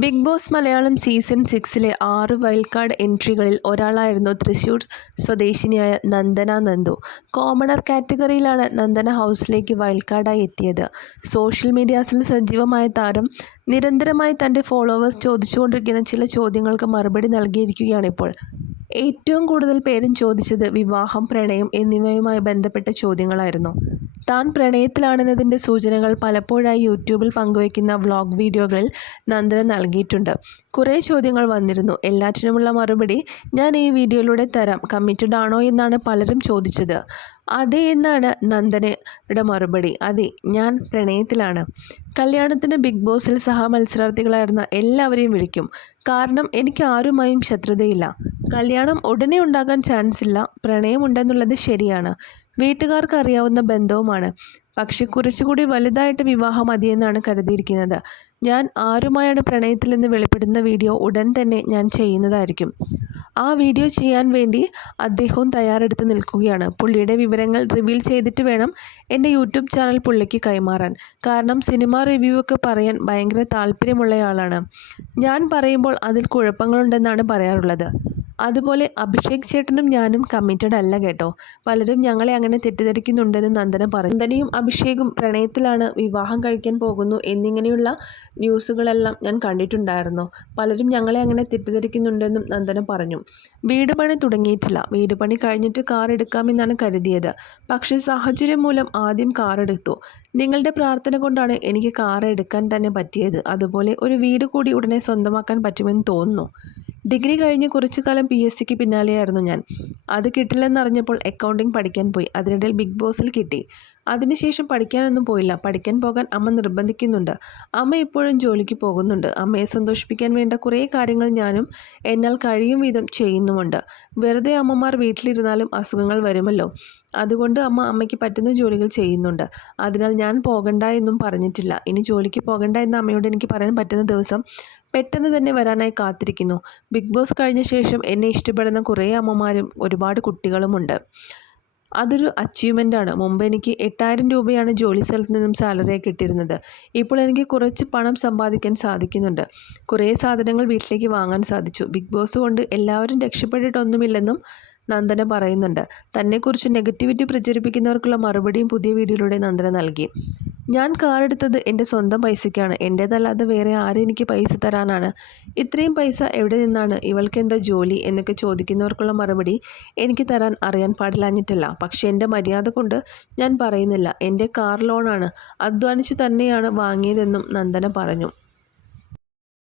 Big Boss Malayalam season സിക്സിലെ ആറ് wild card എൻട്രികളിൽ ഒരാളായിരുന്നു തൃശൂർ സ്വദേശിനിയായ നന്ദന നന്ദു. കോമണർ കാറ്റഗറിയിലാണ് നന്ദന ഹൗസിലേക്ക് വൈൽഡ് കാർഡായി എത്തിയത്. സോഷ്യൽ മീഡിയാസിൽ സജീവമായ താരം നിരന്തരമായി തന്റെ ഫോളോവേഴ്സ് ചോദിച്ചുകൊണ്ടിരിക്കുന്ന ചില ചോദ്യങ്ങൾക്ക് മറുപടി നൽകിയിരിക്കുകയാണിപ്പോൾ ഏറ്റവും കൂടുതൽ പേരും ചോദിച്ചത് വിവാഹം പ്രണയം എന്നിവയുമായി ബന്ധപ്പെട്ട ചോദ്യങ്ങളായിരുന്നു. താൻ പ്രണയത്തിലാണെന്നതിന്റെ സൂചനകൾ പലപ്പോഴായി യൂട്യൂബിൽ പങ്കുവയ്ക്കുന്ന വ്ളോഗ് വീഡിയോകളിൽ നന്ദന നൽകിയിട്ടുണ്ട്. കുറേ ചോദ്യങ്ങൾ വന്നിരുന്നു. എല്ലാറ്റിനുമുള്ള മറുപടി ഞാൻ ഈ വീഡിയോയിലൂടെ തരാം. കമ്മിറ്റഡ് ആണോ എന്നാണ് പലരും ചോദിച്ചത്. അതെ എന്നാണ് നന്ദനയുടെ മറുപടി. അതെ ഞാൻ പ്രണയത്തിലാണ്. കല്യാണത്തിന് ബിഗ് ബോസിൽ സഹ മത്സരാർത്ഥികളായിരുന്ന എല്ലാവരെയും വിളിക്കും. കാരണം എനിക്ക് ആരുമായും ശത്രുതയില്ല. കല്യാണം ഉടനെ ഉണ്ടാകാൻ ചാൻസ് ഇല്ല. പ്രണയമുണ്ടെന്നുള്ളത് ശരിയാണ്. വീട്ടുകാർക്ക് അറിയാവുന്ന ബന്ധവുമാണ്. പക്ഷെ കുറച്ചുകൂടി വലുതായിട്ട് വിവാഹം മതിയെന്നാണ് കരുതിയിരിക്കുന്നത്. ഞാൻ ആരുമായാണ് പ്രണയത്തിലെന്ന് വെളിപ്പെടുന്ന വീഡിയോ ഉടൻ തന്നെ ഞാൻ ചെയ്യുന്നതായിരിക്കും. ആ വീഡിയോ ചെയ്യാൻ വേണ്ടി അദ്ദേഹവും തയ്യാറെടുത്ത് നിൽക്കുകയാണ്. പുള്ളിയുടെ വിവരങ്ങൾ റിവീൽ ചെയ്തിട്ട് വേണം എന്റെ യൂട്യൂബ് ചാനൽ പുള്ളിക്ക് കൈമാറാൻ. കാരണം സിനിമ റിവ്യൂ ഒക്കെ പറയാൻ ഭയങ്കര താല്പര്യമുള്ളയാളാണ്. ഞാൻ പറയുമ്പോൾ അതിൽ കുഴപ്പങ്ങളുണ്ടെന്നാണ് പറയാറുള്ളത്. അതുപോലെ അഭിഷേക് ചേട്ടനും ഞാനും കമ്മിറ്റഡ് അല്ല കേട്ടോ. പലരും ഞങ്ങളെ അങ്ങനെ തെറ്റിദ്ധരിക്കുന്നുണ്ടെന്ന് നന്ദന പറഞ്ഞു നന്ദനയും അഭിഷേകും പ്രണയത്തിലാണ് വിവാഹം കഴിക്കാൻ പോകുന്നു എന്നിങ്ങനെയുള്ള ന്യൂസുകളെല്ലാം ഞാൻ കണ്ടിട്ടുണ്ടായിരുന്നു. പലരും ഞങ്ങളെ അങ്ങനെ തെറ്റിദ്ധരിക്കുന്നുണ്ടെന്നും നന്ദന പറഞ്ഞു. വീട് പണി തുടങ്ങിയിട്ടില്ല. വീട് പണി കഴിഞ്ഞിട്ട് കാർ എടുക്കാമെന്നാണ് കരുതിയത്. പക്ഷേ സാഹചര്യം മൂലം ആദ്യം കാർ എടുത്തു. നിങ്ങളുടെ പ്രാർത്ഥന കൊണ്ടാണ് എനിക്ക് കാർ എടുക്കാൻ തന്നെ പറ്റിയത്. അതുപോലെ ഒരു വീട് കൂടി ഉടനെ സ്വന്തമാക്കാൻ പറ്റുമെന്ന് തോന്നുന്നു. ഡിഗ്രി കഴിഞ്ഞ് കുറച്ചു കാലം പി എസ് സിക്ക് പിന്നാലെയായിരുന്നു ഞാൻ. അത് കിട്ടില്ലെന്നറിഞ്ഞപ്പോൾ അക്കൗണ്ടിങ് പഠിക്കാൻ പോയി. അതിനിടയിൽ ബിഗ് ബോസിൽ കിട്ടി. അതിനുശേഷം പഠിക്കാനൊന്നും പോയില്ല. പഠിക്കാൻ പോകാൻ അമ്മ നിർബന്ധിക്കുന്നുണ്ട്. അമ്മ ഇപ്പോഴും ജോലിക്ക് പോകുന്നുണ്ട്. അമ്മയെ സന്തോഷിപ്പിക്കാൻ വേണ്ട കുറേ കാര്യങ്ങൾ ഞാനും എന്നാൽ കഴിയും വിധം ചെയ്യുന്നുമുണ്ട്. വെറുതെ അമ്മമാർ വീട്ടിലിരുന്നാലും അസുഖങ്ങൾ വരുമല്ലോ. അതുകൊണ്ട് അമ്മ അമ്മയ്ക്ക് പറ്റുന്ന ജോലികൾ ചെയ്യുന്നുണ്ട്. അതിനാൽ ഞാൻ പോകണ്ട എന്നും പറഞ്ഞിട്ടില്ല. ഇനി ജോലിക്ക് പോകണ്ട എന്ന് അമ്മയോട് എനിക്ക് പറയാൻ പറ്റുന്ന ദിവസം പെട്ടെന്ന് തന്നെ വരാനായി കാത്തിരിക്കുന്നു. ബിഗ് ബോസ് കഴിഞ്ഞ ശേഷം എന്നെ ഇഷ്ടപ്പെടുന്ന കുറേ അമ്മമാരും ഒരുപാട് കുട്ടികളുമുണ്ട്. അതൊരു അച്ചീവ്മെന്റാണ് മുമ്പ് എനിക്ക് എട്ടായിരം രൂപയാണ് ജോലി സ്ഥലത്ത് നിന്നും സാലറിയായി കിട്ടിയിരുന്നത്. ഇപ്പോൾ എനിക്ക് കുറച്ച് പണം സമ്പാദിക്കാൻ സാധിക്കുന്നുണ്ട്. കുറേ സാധനങ്ങൾ വീട്ടിലേക്ക് വാങ്ങാൻ സാധിച്ചു. ബിഗ് ബോസ് കൊണ്ട് എല്ലാവരും രക്ഷപ്പെട്ടിട്ടൊന്നുമില്ലെന്നും നന്ദന പറയുന്നുണ്ട്. തന്നെക്കുറിച്ച് നെഗറ്റിവിറ്റി പ്രചരിപ്പിക്കുന്നവർക്കുള്ള മറുപടിയും പുതിയ വീഡിയോയിലൂടെ നന്ദന നൽകി. ഞാൻ കാർ എടുത്തത് എന്റെ സ്വന്തം പൈസയ്ക്കാണ്. എന്റേതല്ലാതെ വേറെ ആരും എനിക്ക് പൈസ തരാനാണ്. ഇത്രയും പൈസ എവിടെ നിന്നാണ്? ഇവൾക്ക് എന്താ ജോലി? എന്നൊക്കെ ചോദിക്കുന്നവർക്കുള്ള മറുപടി എനിക്ക് തരാൻ അറിയാൻ പാടില്ലാഞ്ഞിട്ടില്ല. പക്ഷേ എന്റെ മര്യാദ കൊണ്ട് ഞാൻ പറയുന്നില്ല. എന്റെ കാർ ലോണാണ്. അധ്വാനിച്ചു തന്നെയാണ് വാങ്ങിയതെന്നും നന്ദന പറഞ്ഞു.